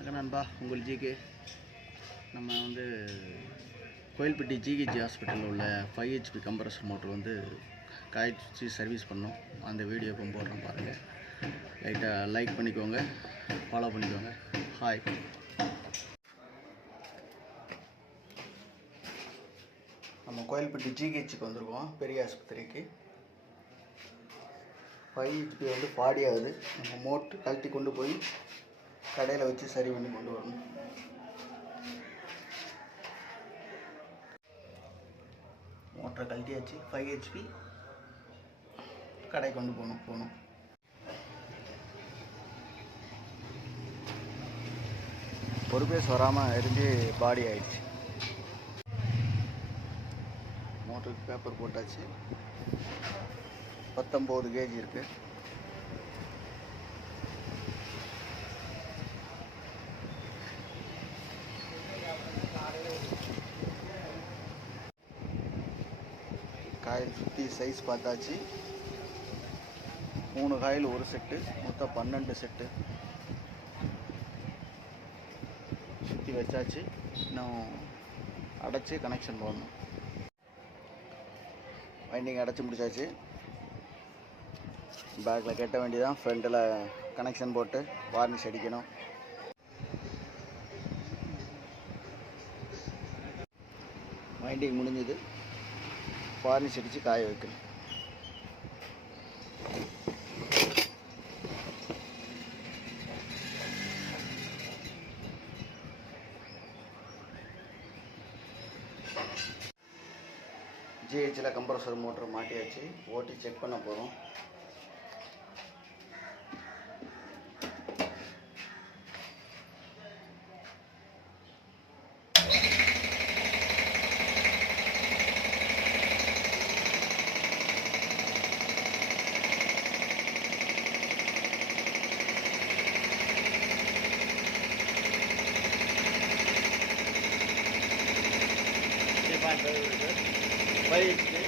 வணக்கம் நண்பா, உங்கள் ஜிகே. நம்ம வந்து கோயில்பட்டி ஜிஹெச் ஹாஸ்பிட்டலில் உள்ள 5 HP கம்ப்ரஸர் மோட்டர் வந்து காய்ச்சி சர்வீஸ் பண்ணோம். அந்த வீடியோ இப்போ போடுறோம் பாருங்கள். லைட்டாக லைக் பண்ணிக்கோங்க, ஃபாலோ பண்ணிக்கோங்க. ஹாய். நம்ம கோயில்பட்டி ஜிஹெச்சுக்கு வந்திருக்கோம், பெரிய ஆஸ்பத்திரிக்கு. 5 HP வந்து பாடி ஆகுது. நம்ம மோட்ரு கழட்டி கொண்டு போய் கடையில் வச்சு சரி பண்ணி கொண்டு வரணும். மோட்டரை கழட்டியாச்சு. 5 HP கடை கொண்டு போகணும். ஒரு பேஸ் வராமல் எரிஞ்சு பாடி ஆயிடுச்சு. மோட்டருக்கு பேப்பர் போட்டாச்சு. 19 kg இருக்குது. காயில் சுற்றி சைஸ் பார்த்தாச்சு. 3 காயில் ஒரு செட்டு, மொத்தம் 12 செட்டு சுற்றி வச்சாச்சு. இன்னும் அடைச்சி கனெக்ஷன் போடணும். வைண்டிங் அடைச்சி முடிச்சாச்சு. பேக்கில் கட்ட வேண்டியதான். ஃப்ரண்ட்டில் கனெக்ஷன் போட்டு வார்னிஷ் அடிக்கணும். வைண்டிங் முடிஞ்சது. வார்னிஷ் அடித்து காய வைக்கணும். ஜிஹெச்சில் கம்ப்ரஸர் மோட்டர் மாட்டியாச்சு. ஓட்டி செக் பண்ண போகிறோம். பயிற்சி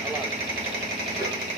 நல்லா இருக்கும்.